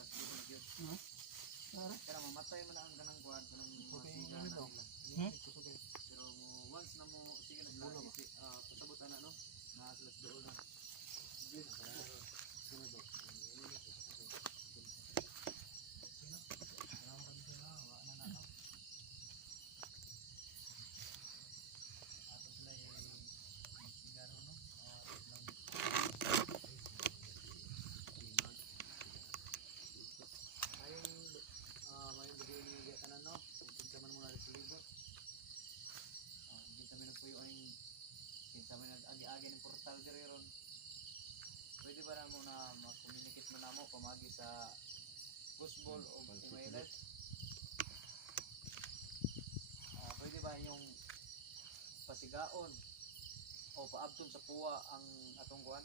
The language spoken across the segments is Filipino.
last dito na gyud. Kaya mamatay man ang kanang kuan kanang masiga na nila. Pero once na mo sige na sila pasabot ana no. Na sila doon na. Agi-agi ng portal diri ron. Pwede ba namo na mag-communicate man namo pamagi sa football o email? Pwede ba yung pasigaon o paabton sa puwa ang atong kuan?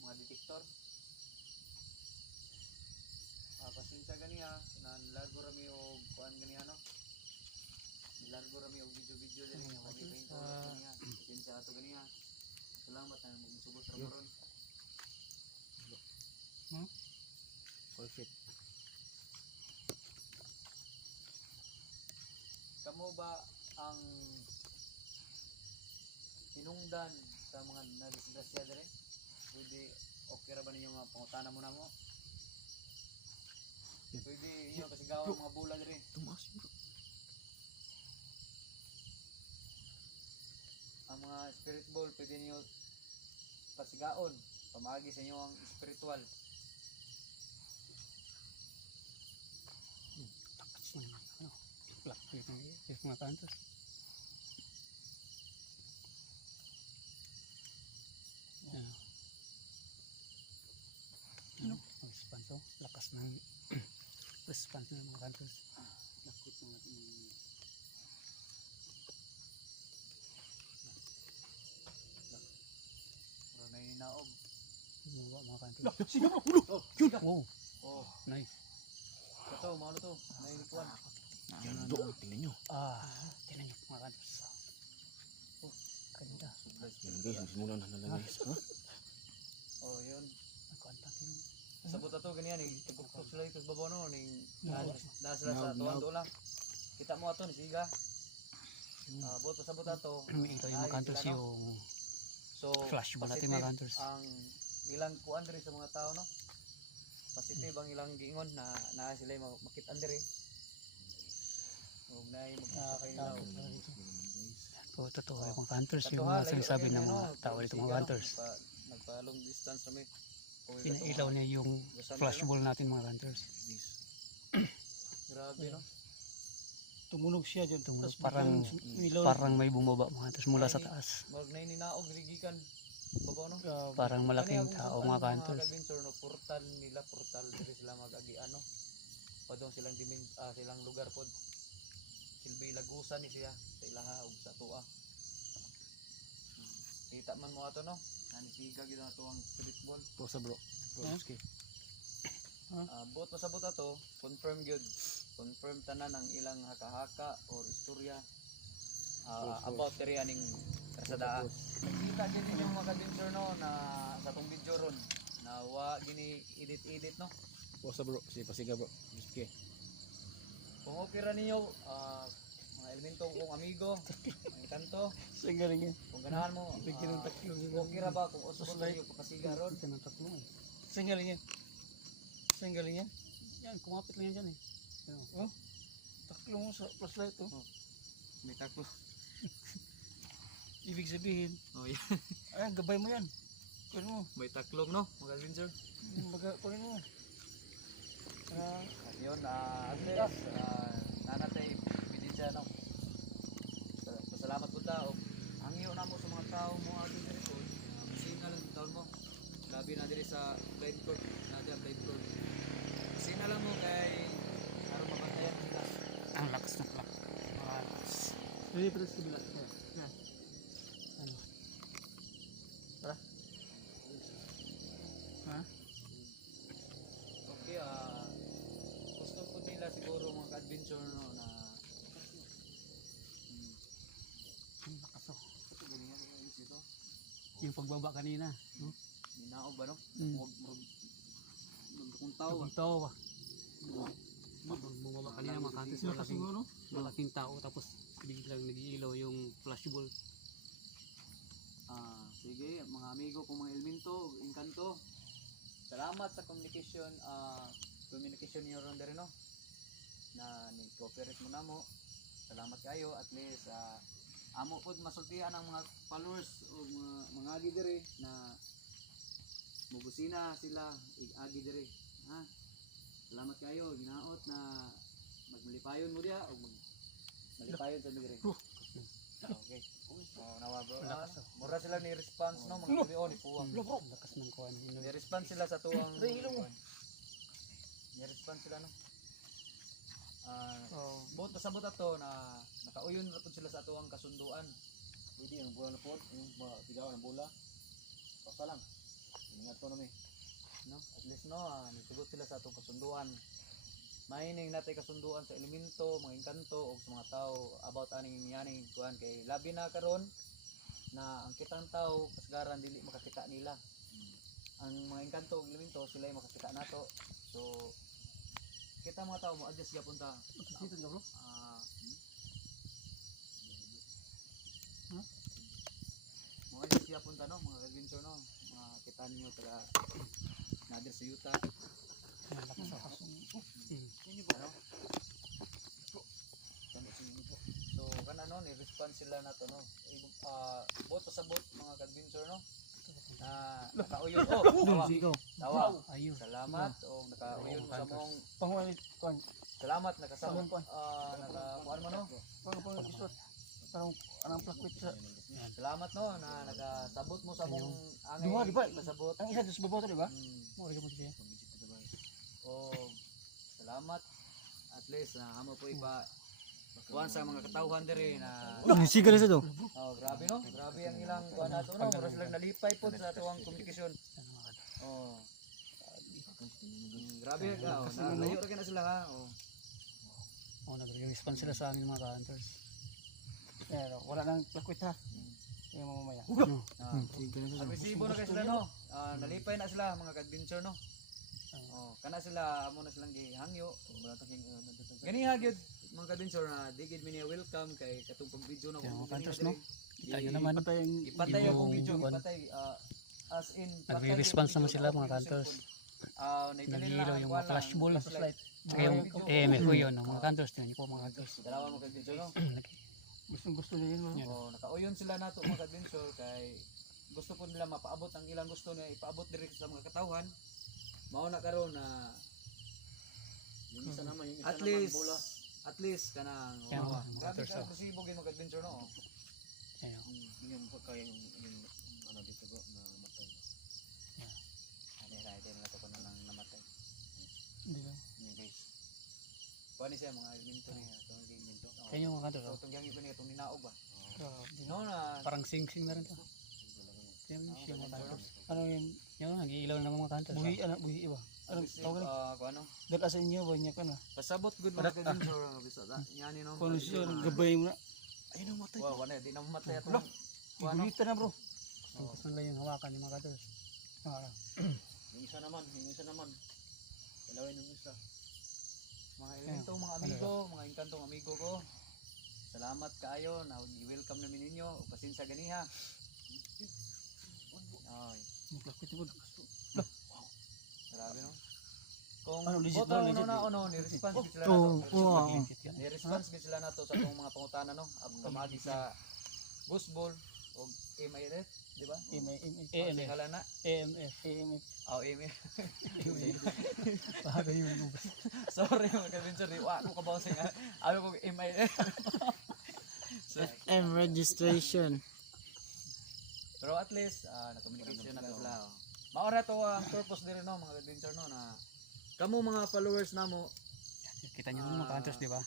Mga detektor. Pasensya ganiya nan largo rami og kuan ganiya no. Largo rami og video diri nga kami painto ganiya. Pasensya ato ganiya. Salamat na magsubot ra mo ron. Perfect. Kamo ba ang hinungdan sa mga nagdisgrasya diri? Pwede okay ra ba ninyo mga pangutana mo namo? Pwede inyo pasigawan mga bola diri. Tumaas bro. Ang mga spirit ball pwede niyo pasigaon pamagi sa inyo ang spiritual. Takas na ano. Plak yung mga kantos. Ano? Response oh. Lakas ng response ng mga kantos. Lakot ng ating Pero nainaog. mga kantos. Siga bro. Ulo. Wow. Oh, Nice. ito mao to. Nainikuan. Yan do. Tingnan nyo. Tingnan niyo mga kantos. Oh, ganda. Yan guys, ang simula na guys. Oh, yun. Nagkontak yun. Sabot ato ganyan ni tugtok sila ito sa babaw no ning Naog. na sila sa Naog, tuwan naog. dola. Kita mo ato ni siga. Buot pa sabot ato. Ito yung mga kantos sila, no? yung So, flash ba natin mga kantos. ang ilang kuan diri sa mga tao no. Positive ang ilang giingon na naa sila makit-an diri. Ug naay magkakailaw. So, totoo yung mga hunters, yung mga sinasabi ng mga tao dito mga hunters. Nagpa long distance kami. Pinailaw niya yung flashball natin mga hunters. Grabe no. Tumunog siya dyan. Tumunog, Tapos parang ilaw. parang may bumaba mga hunters mula sa taas. Mag naininaog gigikan babaw no. Parang malaking tao mga hunters. Adventure no portal nila portal diri sila mag-agian no. Padong silang silang lugar pod. Silbi lagusan ni siya sa ilaha ug sa tuwa. Kita man mo ato no. Nani siga gyud ato ang spirit ball. Prosa bro. Proski. Buot pasabot ato, confirm gyud. Confirm tanan ang ilang haka-haka or istorya about diri aning kasadaan. Kita gyud ninyo mga adventure no na sa tong video ron na wa gini edit no. Prosa bro. Si pasiga bro. Proski. Kung okay ra ninyo mga elemento kong amigo, ang kanto, Sa galing yan. kung ganahan mo, Bigyan ng taklo. okay ra ba kung usap ko kayo papasiga ron? Ito ng tatlo eh. Sa galing yan. Sa galing yan. Yan, kumapit lang yan dyan eh. Taklo mo sa flashlight oh. May taklo. Ibig sabihin, Oh yeah. ayan, gabay mo yan. Kunin mo. May taklong no, mga adventure. Kunin mo. Yun, at least, nanatay ebidensya no. Pasalamat po tao. Ang iyo na mo sa mga tao mo adto diri ko. Singa lang taon mo. Labi na diri sa blind court, nada blind court. Singa lang mo kay aron mabantayan sila. Ang lakas ng clock. Mga hunters. Hindi pa sa bila. Ano? Tara. Ha? Okay, gusto po nila siguro mga adventure no na Ang lakas oh. galingan dito. Yung pagbaba kanina. No? Minaog ba no? Mm. Huwag kung tao. Ito ba? Bumaba kanina mga kantos. Malaking tao tapos biglang nag-iilaw yung flashball. Sige, mga amigo kong mga elemento, engkanto. Salamat sa communication niyo ron dere no. Na ni-cooperate mo na mo. Salamat kayo at least amo pod masultian ang mga followers o mga agi dere na mubusina sila agi dere. Ha? Salamat kayo ginaot na magmalipayon mo dia o malipayon sa dere. Okay. Nawa bro. Mura sila ni response no mga video ni puwang. Lakas ng kuhan. Ni response sila sa tuwang. Ni response sila no. Buot pasabot ato na nakauyon ra pud sila sa atuang kasunduan. Pwede ang bola na pod, yung tigaw ng bola. Basta lang. Ingat to na mi. No? At least no, nisugot sila sa atong kasunduan. Maining natay kasunduan sa elemento, mga engkanto o sa mga tao about aning yaning kuan kay labi na karon na ang kitang tao kasagaran dili makakita nila. Ang mga engkanto ug elemento sila ay makakita nato. So kita mga tao mo adjust gyapon ta. Dito ka bro? Mga adjust gyapon ta no, mga adventure no. Mga kita ninyo taga nadir sa yuta. Lakas ako. Ano ba no? So kana no ni response sila nato no. Boto sa bot mga adventure no. Na nakauyon tawa. Ayun. Salamat o nakauyon mo sa mong Pangulit kon. salamat nakasama nakakuan mo no. Pang isot. Parang anang plakwit sa. Salamat no na nakasabot mo sa mong angay. Duha, di ba? Pasabot. Ang isa sa babaw to, di ba? Mo rin mo siya. O salamat at least amo po ipa kuan sa mga katawhan diri na Sigal sa to. grabe no. Grabe ang ilang kuan nato no. Mura silang nalipay po sa tuwang komunikasyon. Oh. Grabe ka. Layo ra na sila ha. Nag-response sila sa amin mga ka-hunters. Wala nang plakwit ha. Yung mamaya. Agresibo na kayo sila no. Nalipay na sila mga adventure no. Kana sila amo na silang gihangyo. Gani gyud mga adventure na di gid mi welcome kay katong pag video na Mga ka-hunters no. Tayo naman. ipatay akong video ipatay as in Nagre-response naman sila mga ka-hunters. Nag-ilaw yung mga flashball. Tsaka yung EMF ko yun. Mga ka-hunters yun po mga ka-hunters. dalawa mga adventure no. Gusto niya yun. Nakauyon sila nato mga adventure kay gusto po nila mapaabot ang ilang gusto nila ipaabot diri sa mga katawhan. Mao na karon na Yung isa naman, yung isa at naman least bola. kanang Kaya mga grabe adventure, ka agresibo gyud mga adventure no. Yung pagkaya yung ano dito go na matay. Ani rider na to ko nang namatay. Hindi lang. Yung guys. Kuan ni siya mga elemento niya tong elemento. Kaya yung mga ka-hunters. So tong yangi ko niya tong ninaog ba. Grabe. No na Parang sing-sing na rin to. Kaya yung mga ka-hunters. Ano yun? Yung nag-iilaw ng mga ka-hunters. Buhi, buhi iba. Ano tawag ni? kuan no. Dala sa inyo ba niya ka na? Pasabot gud mga adventure bisa yani no. Kung siya gabay mo na. Ayun ang matay. Wow, wala di na mamatay ato. Igulita na bro. Gusto nila yung hawakan yung mga ka-hunters. Yung isa naman. Dalawin yung isa. Mga elemento, mga amigo, mga engkantong amigo ko. Salamat kaayo na i-welcome namin ninyo. Pasensya ganiha. Ay, Plakwit mo. grabe no. Kung Ano, legit boto ba? Legit na ba? ni response gid sila Oo, nato. oo. Ni response gid sila nato sa atong mga pangutana no. Pamagi sa Busbol o MILF, di ba? AMF. Tingala na. AMF. AMF. Oh, MILF. Bago yung ubas. Sorry mga kabinser, di wa ko kabaw sa nga. Ano ko MILF. FM registration. Pero at least na-communication na sila. Maora to ang purpose dire no mga adventure no na kamo mga followers namo Kita nyo mga ka-hunters, di ba?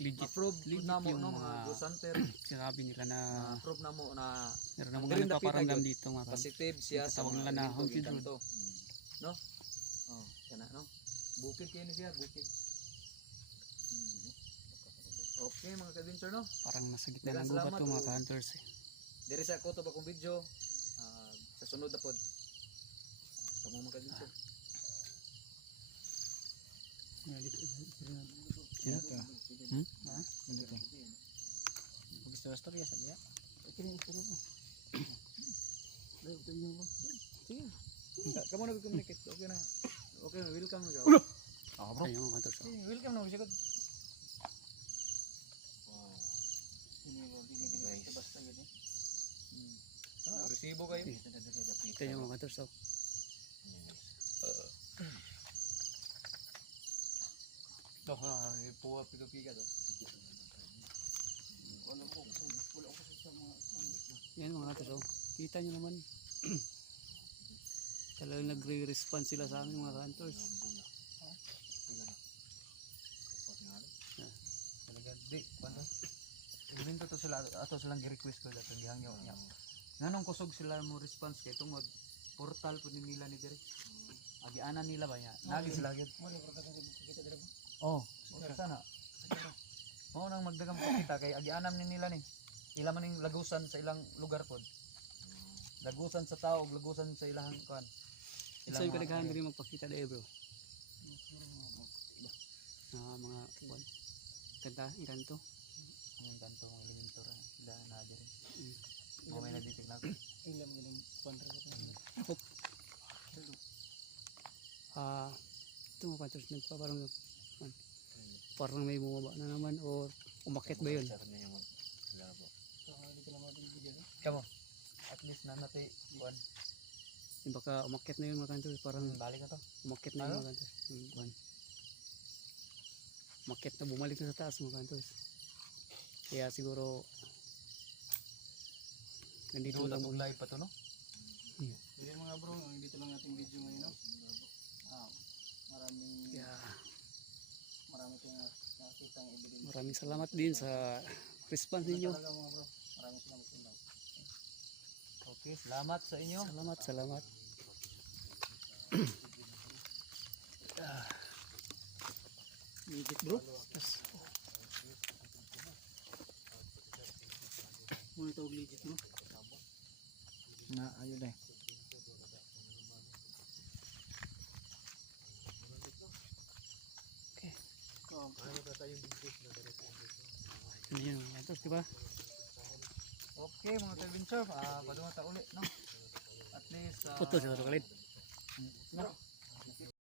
Legit. ma-prove Legit namo yung no mga mga ghost hunter. Sinabi nila na Prove namo na meron na mga Galing nagpaparamdam dapit, dito mga ka-hunters. positive siya sa Tawag mga nila na elemento, haunted engkanto. No? Oh, kana no. Bukid kayo ni siya, bukid. Okay mga ka-adventure no. Parang nasa gitna Daghang ng gubat salamat, to mga oh. ka-hunters. Diri sa ako to ba kong video sa sunod na pod. Kamo mga ka-adventure. Sino? Hmm? Gusto storya sa dia. Kini istorya ko. Dahil ito niyo ko. Sige. Kamu na communicate. Okay na. Okay na, welcome na. Ah, bro. Ayun mga kantors. Sige, welcome na sigod. Basta gini. Resibo kayo. Ito yung mga kantors. Ito, ipuha piga-piga to. Wala ko sa mga Yan mga kantors. Kita nyo naman. Talagang nagre-response sila sa amin mga kantors. Talaga, di, ano? Ibento to sila, ato silang gi-request ko dato gihangyo niya. Nganong kusog sila mo response kay tungod portal po ni nila ni dire. Agianan nila ba niya? Nagi sila gyud. wala ko ta kita dire. Oh, sana. Mao nang magdagang kita kay agianam ni nila ni. Ila man ning lagusan sa ilang lugar pod. Lagusan sa tao ug lagusan sa ilang kuan. Isa yung kadaghan diri magpakita dahil bro. Mga kuwan. Kanta, inkanto. Ang kanto ng elementor na na dire. Mm. Mo may naditig na ko. Ilam gining kontra ko. Ito mga kantors nagpaparang parang may bumaba na naman or umakit ba yun? So dito lang natin video. Kamo. At least na natay kuan. Yung baka umakit na yun mga kantors, parang Balik na to. umakit na yun mga kantors. Kuwan. Umakit na, bumalik na sa taas mga kantors. Kaya siguro nandito Dito lang lang muna. live pa to no. Sige mga bro, dito lang nating video ngayon, no? Marami tayong nakita ng evidence. Maraming salamat din sa response ninyo. Talaga mga bro, maraming salamat sa inyo. Okay, salamat sa inyo. Salamat. Legit bro. Muna ito legit, no? Na ayun eh. Ano yun mga kantors, diba? Okay mga Kelvin Sir, padungan ta uli no. At least Puto sila sa kalit. na,